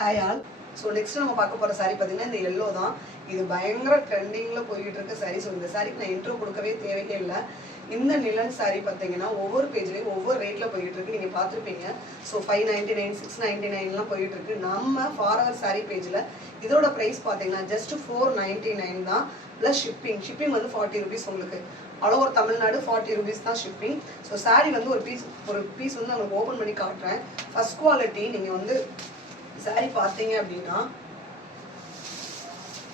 Hi all. So next நம்ம பார்க்க போகிற சாரீ பார்த்தீங்கன்னா இந்த எல்லோ தான். இது பயங்கர ட்ரெண்டிங்கில் போய்கிட்டு இருக்க சாரீ. ஸோ இந்த சாரீக்கு நான் இன்ட்ரோ கொடுக்கவே தேவையே இல்லை. இந்த நிலன் சாரீ பார்த்தீங்கன்னா ஒவ்வொரு பேஜ்லேயும் ஒவ்வொரு ரேட்டில் போய்கிட்டு இருக்கு. நீங்கள் பார்த்துருப்பீங்க. ஸோ 599 699லாம் போய்கிட்டு இருக்கு. நம்ம ஃபார்வர் சாரீ பேஜில் இதோட ப்ரைஸ் பார்த்தீங்கன்னா ஜஸ்ட் 499 தான் ப்ளஸ் ஷிப்பிங் வந்து 40 ருபீஸ். உங்களுக்கு ஆல் ஓவர் தமிழ்நாடு 40 ருபீஸ் தான் ஷிப்பிங். ஸோ சாரீ வந்து ஒரு பீஸ் வந்து உங்களுக்கு ஓப்பன் பண்ணி காட்டுறேன். ஃபர்ஸ்ட் குவாலிட்டி நீங்கள் வந்து சாரீ பார்த்தீங்க அப்படின்னா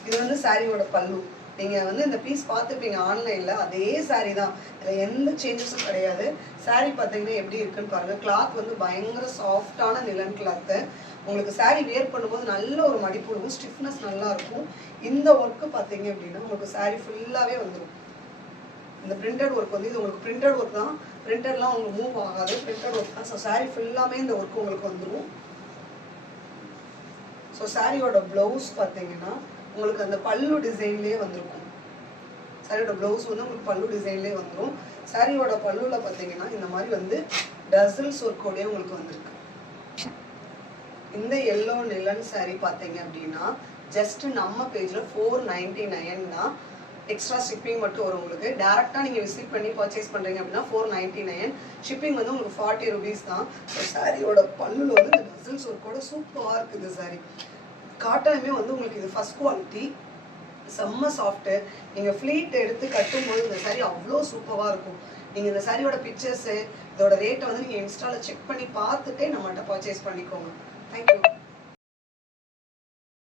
இது வந்து சாரியோட பல்லு. நீங்கள் வந்து இந்த பீஸ் பார்த்துருப்பீங்க ஆன்லைனில், அதே சாரீ தான், இதில் எந்த சேஞ்சஸும் கிடையாது. சாரீ பார்த்தீங்கன்னா எப்படி இருக்குன்னு பாருங்கள். கிளாத் வந்து பயங்கர சாஃப்டான நிலன் கிளாத்து. உங்களுக்கு சாரீ வியர் பண்ணும்போது நல்ல ஒரு மடிப்பு இருக்கும், ஸ்டிஃப்னஸ் நல்லா இருக்கும். இந்த ஒர்க்கு பார்த்தீங்க அப்படின்னா உங்களுக்கு சாரீ ஃபுல்லாகவே வந்துடும். இந்த பிரிண்டட் ஒர்க் வந்து இது உங்களுக்கு பிரிண்டட் ஒர்க் தான். பிரிண்டட்லாம் உங்களுக்கு மூவ் ஆகாது, பிரிண்டட் ஒர்க் தான். ஸோ சாரீ ஃபுல்லாமே இந்த ஒர்க் உங்களுக்கு வந்துடும். ஸோ சாரியோட ப்ளவுஸ் பார்த்தீங்கன்னா உங்களுக்கு அந்த பல்லு டிசைன்லேயே வந்திருக்கும். சாரியோட ப்ளவுஸ் வந்து உங்களுக்கு பல்லு டிசைன்லேயே வந்துடும். சாரியோட பல்லுவில் பார்த்தீங்கன்னா இந்த மாதிரி வந்து டசல்ஸ் ஒர்க்கோடய உங்களுக்கு வந்திருக்கு. இந்த எல்லோ நிலன் சாரீ பார்த்தீங்க அப்படின்னா ஜஸ்ட் நம்ம பேஜில் 499 தான். எக்ஸ்ட்ரா ஷிப்பிங் மட்டும் வரும். உங்களுக்கு டேரெக்டாக நீங்கள் விசிட் பண்ணி பர்ச்சேஸ் பண்ணுறீங்க அப்படின்னா 499. ஷிப்பிங் வந்து உங்களுக்கு 40 ருபீஸ் தான். ஸோ சாரியோட பல்லுல வந்து இந்த டசல்ஸ் ஒர்க்கோட சூப்பராக இருக்குது இந்த சாரீ. காட்டனுமே வந்து உங்களுக்கு இது ஃபர்ஸ்ட் குவாலிட்டி, செம்ம சாஃப்ட்டு. நீங்கள் ஃப்ளீட் எடுத்து கட்டும்போது இந்த சாரீ அவ்வளோ சூப்பராக இருக்கும். நீங்கள் இந்த சாரியோட பிக்சர்ஸு இதோட ரேட்டை வந்து நீங்கள் இன்ஸ்டாவில் செக் பண்ணி பார்த்துட்டே நம்மகிட்ட பர்ச்சேஸ் பண்ணிக்கோங்க. தேங்க்யூ.